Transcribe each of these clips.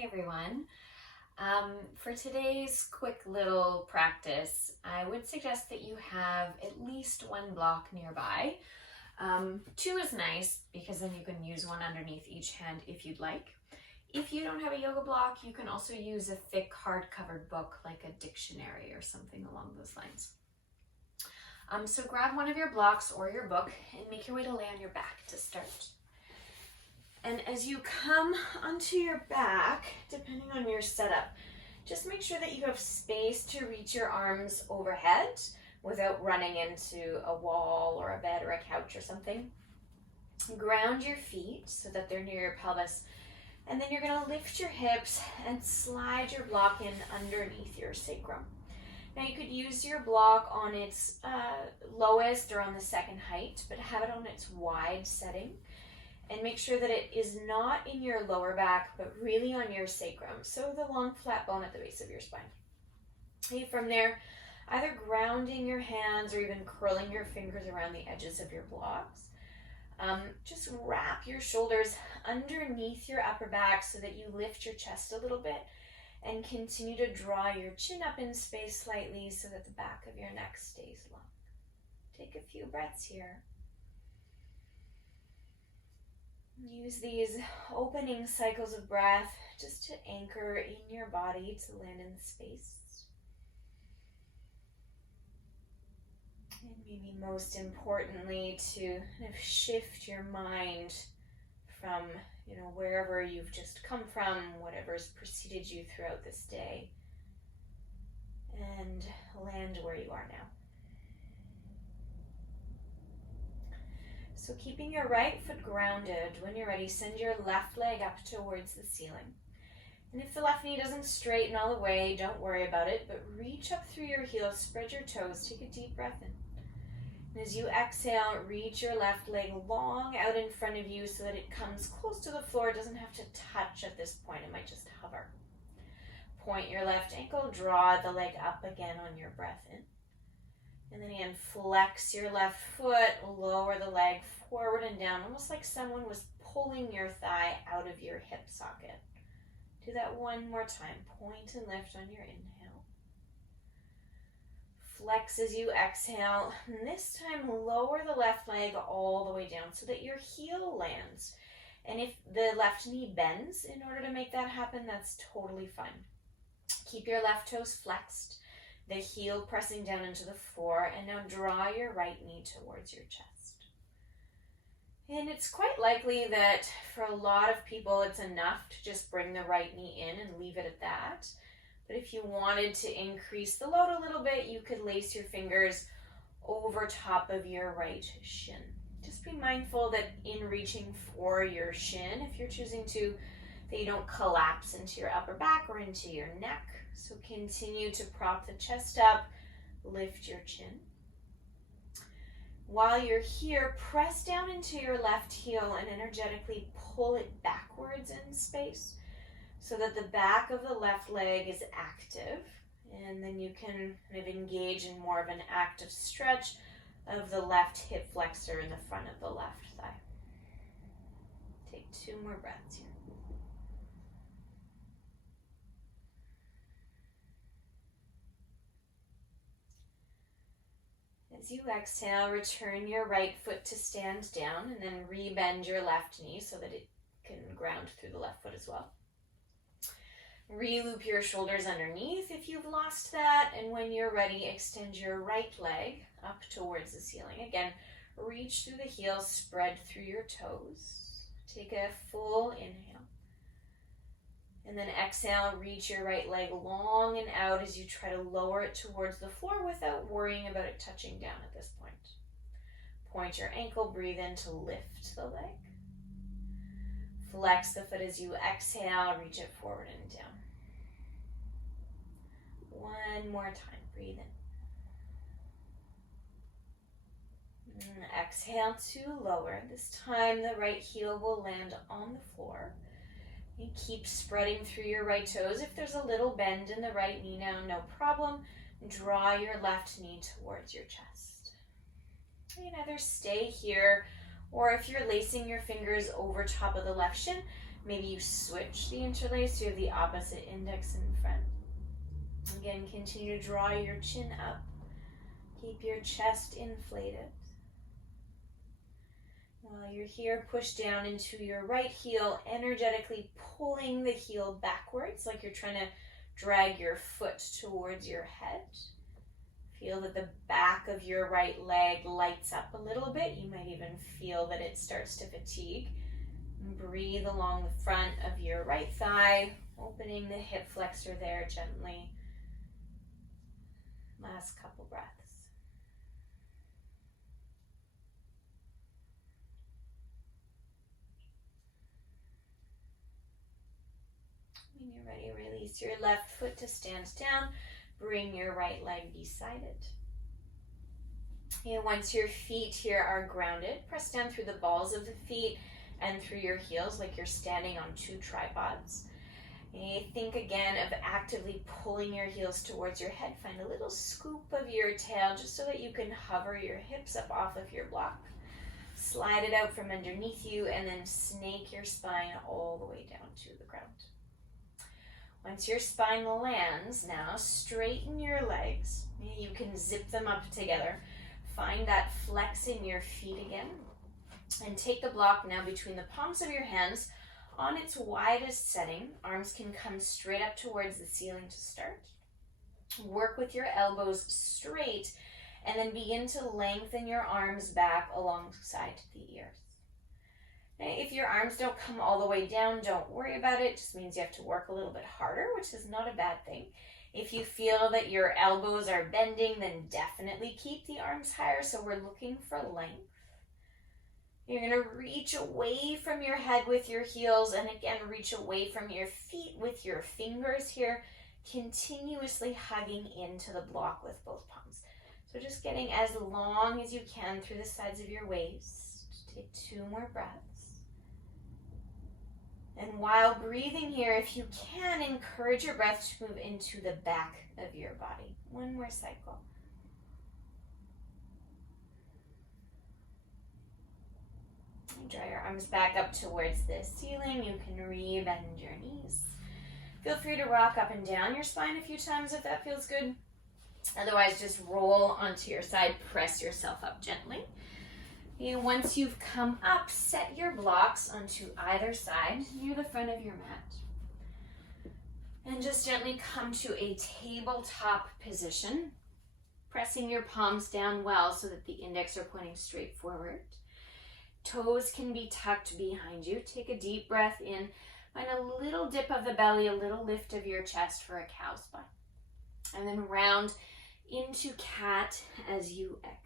Hey everyone. For today's quick little practice, I would suggest that you have at least one block nearby. Two is nice because then you can use one underneath each hand if you'd like. If you don't have a yoga block, you can also use a thick hard-covered book like a dictionary or something along those lines. So grab one of your blocks or your book and make your way to lay on your back to start. And as you come onto your back, depending on your setup, just make sure that you have space to reach your arms overhead without running into a wall or a bed or a couch or something. Ground your feet so that they're near your pelvis. And then you're going to lift your hips and slide your block in underneath your sacrum. Now you could use your block on its lowest or on the second height, but have it on its wide setting. And make sure that it is not in your lower back, but really on your sacrum. So the long flat bone at the base of your spine. Okay, from there, either grounding your hands or even curling your fingers around the edges of your blocks. Just wrap your shoulders underneath your upper back so that you lift your chest a little bit and continue to draw your chin up in space slightly so that the back of your neck stays long. Take a few breaths here. Use these opening cycles of breath just to anchor in your body to land in the space. And maybe most importantly, to kind of shift your mind from, wherever you've just come from, whatever's preceded you throughout this day, and land where you are now. So keeping your right foot grounded, when you're ready, send your left leg up towards the ceiling. And if the left knee doesn't straighten all the way, don't worry about it, but reach up through your heels, spread your toes, take a deep breath in. And as you exhale, reach your left leg long out in front of you so that it comes close to the floor. It doesn't have to touch at this point, it might just hover. Point your left ankle, draw the leg up again on your breath in. And then again, flex your left foot, lower the leg forward and down, almost like someone was pulling your thigh out of your hip socket. Do that one more time. Point and lift on your inhale. Flex as you exhale. And this time, lower the left leg all the way down so that your heel lands. And if the left knee bends in order to make that happen, that's totally fine. Keep your left toes flexed. The heel pressing down into the floor, and now draw your right knee towards your chest. And it's quite likely that for a lot of people it's enough to just bring the right knee in and leave it at that. But if you wanted to increase the load a little bit, you could lace your fingers over top of your right shin. Just be mindful that in reaching for your shin, if you're choosing to, that you don't collapse into your upper back or into your neck. So continue to prop the chest up, lift your chin. While you're here, press down into your left heel and energetically pull it backwards in space so that the back of the left leg is active. And then you can kind of engage in more of an active stretch of the left hip flexor in the front of the left thigh. Take 2 more breaths here. As you exhale, return your right foot to stand down and then rebend your left knee so that it can ground through the left foot as well. Reloop your shoulders underneath if you've lost that, and when you're ready, extend your right leg up towards the ceiling. Again, reach through the heels, spread through your toes. Take a full inhale. And then exhale, reach your right leg long and out as you try to lower it towards the floor without worrying about it touching down at this point. Point your ankle, breathe in to lift the leg. Flex the foot as you exhale, reach it forward and down. One more time, breathe in. And exhale to lower. This time the right heel will land on the floor. And keep spreading through your right toes. If there's a little bend in the right knee now, no problem. Draw your left knee towards your chest. You can either stay here, or if you're lacing your fingers over top of the left shin, Maybe you switch the interlace, so you have the opposite index in front. Again, continue to draw your chin up. Keep your chest inflated. While you're here, push down into your right heel, energetically pulling the heel backwards, like you're trying to drag your foot towards your head. Feel that the back of your right leg lights up a little bit. You might even feel that it starts to fatigue. Breathe along the front of your right thigh, opening the hip flexor there gently. Last couple breaths. When you're ready, release your left foot to stand down. Bring your right leg beside it. And once your feet here are grounded, press down through the balls of the feet and through your heels like you're standing on two tripods. And think again of actively pulling your heels towards your head. Find a little scoop of your tail just so that you can hover your hips up off of your block. Slide it out from underneath you and then snake your spine all the way down to the ground. Once your spine lands, now straighten your legs. You can zip them up together. Find that flex in your feet again. And take the block now between the palms of your hands on its widest setting. Arms can come straight up towards the ceiling to start. Work with your elbows straight and then begin to lengthen your arms back alongside the ears. If your arms don't come all the way down, don't worry about it. It just means you have to work a little bit harder, which is not a bad thing. If you feel that your elbows are bending, then definitely keep the arms higher. So we're looking for length. You're going to reach away from your head with your heels and again, reach away from your feet with your fingers here, continuously hugging into the block with both palms. So just getting as long as you can through the sides of your waist. Take 2 more breaths. And while breathing here, if you can, encourage your breath to move into the back of your body. 1 more cycle. And draw your arms back up towards the ceiling. You can re-bend your knees. Feel free to rock up and down your spine a few times if that feels good. Otherwise, just roll onto your side, press yourself up gently. And once you've come up, set your blocks onto either side near the front of your mat. And just gently come to a tabletop position, pressing your palms down well so that the index are pointing straight forward. Toes can be tucked behind you. Take a deep breath in. Find a little dip of the belly, a little lift of your chest for a cow spine. And then round into cat as you exhale.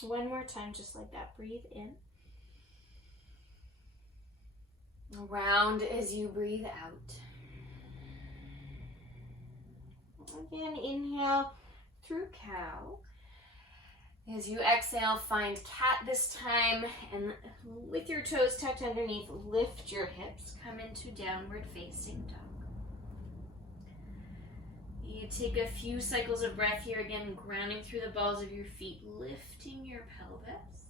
1 more time, just like that. Breathe in. Round as you breathe out. Again, inhale through cow. As you exhale, find cat this time, and with your toes tucked underneath, lift your hips. Come into downward facing dog. You take a few cycles of breath here, again, grounding through the balls of your feet, lifting your pelvis.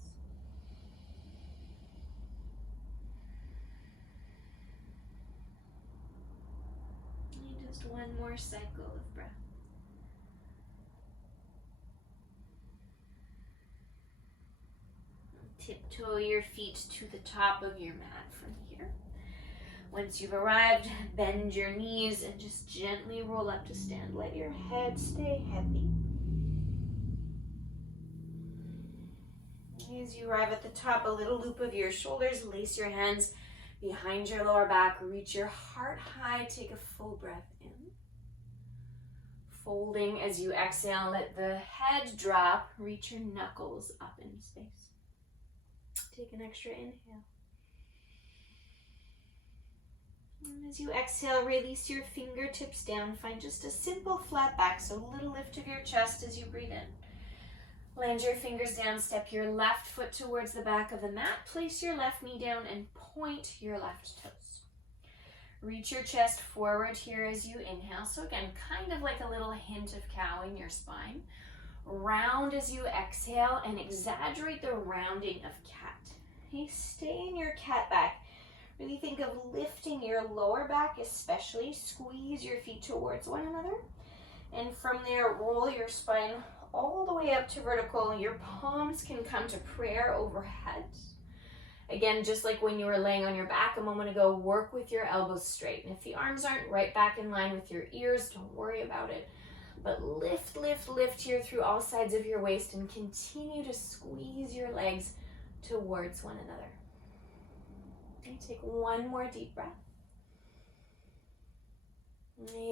And just 1 more cycle of breath. Tiptoe your feet to the top of your mat from here. Once you've arrived, bend your knees and just gently roll up to stand. Let your head stay heavy. As you arrive at the top, a little loop of your shoulders, lace your hands behind your lower back, reach your heart high, take a full breath in. Folding as you exhale, let the head drop, reach your knuckles up in space. Take an extra inhale. And as you exhale, release your fingertips down. Find just a simple flat back, so a little lift of your chest as you breathe in. Land your fingers down, step your left foot towards the back of the mat. Place your left knee down and point your left toes. Reach your chest forward here as you inhale. So again, kind of like a little hint of cow in your spine. Round as you exhale and exaggerate the rounding of cat. Okay, stay in your cat back. Really think of lifting your lower back especially. Squeeze your feet towards one another. And from there, roll your spine all the way up to vertical. Your palms can come to prayer overhead. Again, just like when you were laying on your back a moment ago, work with your elbows straight. And if the arms aren't right back in line with your ears, don't worry about it. But lift, lift, lift here through all sides of your waist and continue to squeeze your legs towards one another. Okay, take one more deep breath.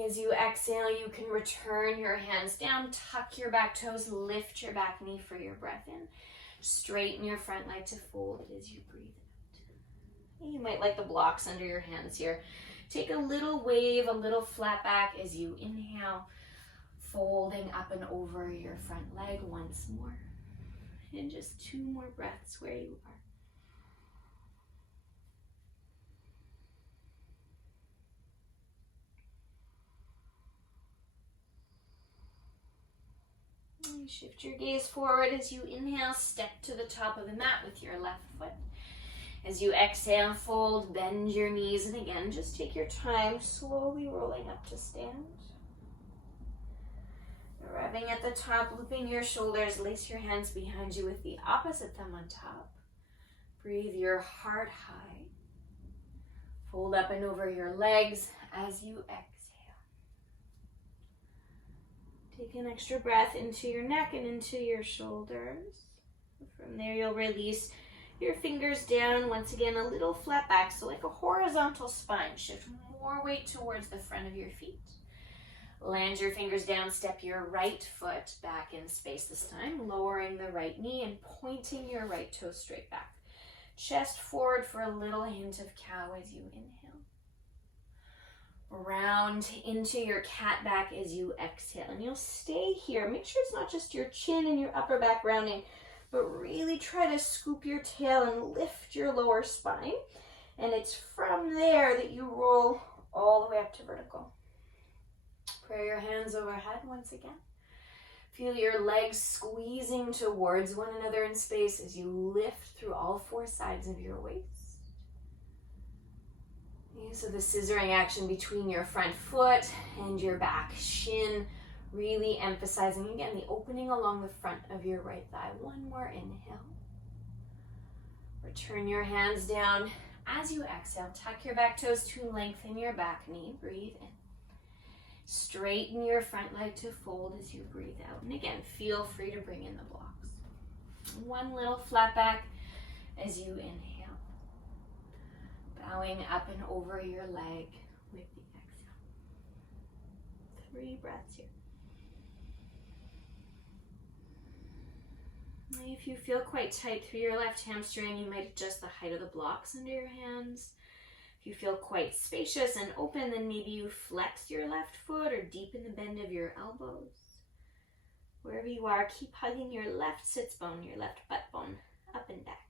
As you exhale, you can return your hands down, tuck your back toes, lift your back knee for your breath in. Straighten your front leg to fold as you breathe out. You might like the blocks under your hands here. Take a little wave, a little flat back as you inhale, folding up and over your front leg once more. And just 2 more breaths where you are. You shift your gaze forward as you inhale, step to the top of the mat with your left foot. As you exhale, fold, bend your knees, and again, just take your time, slowly rolling up to stand. Arriving at the top, looping your shoulders, lace your hands behind you with the opposite thumb on top. Breathe your heart high. Fold up and over your legs as you exhale. Take an extra breath into your neck and into your shoulders. From there, you'll release your fingers down. Once again, a little flat back, so like a horizontal spine. Shift more weight towards the front of your feet. Land your fingers down, step your right foot back in space this time, lowering the right knee and pointing your right toe straight back. Chest forward for a little hint of cow as you inhale. Round into your cat back as you exhale, and you'll stay here. Make sure it's not just your chin and your upper back rounding, but really try to scoop your tail and lift your lower spine. And it's from there that you roll all the way up to vertical. Pray your hands overhead once again. Feel your legs squeezing towards one another in space as you lift through all 4 sides of your waist. So the scissoring action between your front foot and your back shin, really emphasizing again the opening along the front of your right thigh. One more inhale. Return your hands down. As you exhale, tuck your back toes to lengthen your back knee. Breathe in. Straighten your front leg to fold as you breathe out. And again, feel free to bring in the blocks. One little flat back as you inhale. Bowing up and over your leg with the exhale. 3 breaths here. If you feel quite tight through your left hamstring, you might adjust the height of the blocks under your hands. If you feel quite spacious and open, then maybe you flex your left foot or deepen the bend of your elbows. Wherever you are, keep hugging your left sits bone, your left butt bone, up and back.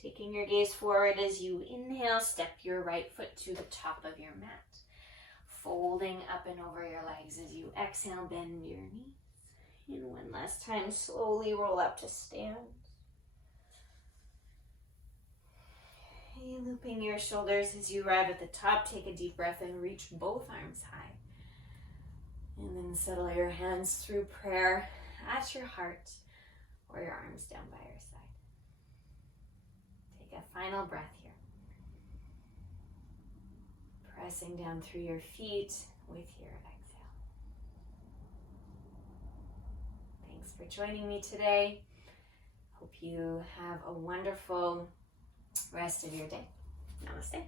Taking your gaze forward as you inhale, step your right foot to the top of your mat. Folding up and over your legs as you exhale, bend your knees. And one last time, slowly roll up to stand. Looping your shoulders as you arrive at the top, take a deep breath and reach both arms high. And then settle your hands through prayer at your heart or your arms down by your side. Take a final breath here. Pressing down through your feet with your exhale. Thanks for joining me today. Hope you have a wonderful rest of your day. Namaste.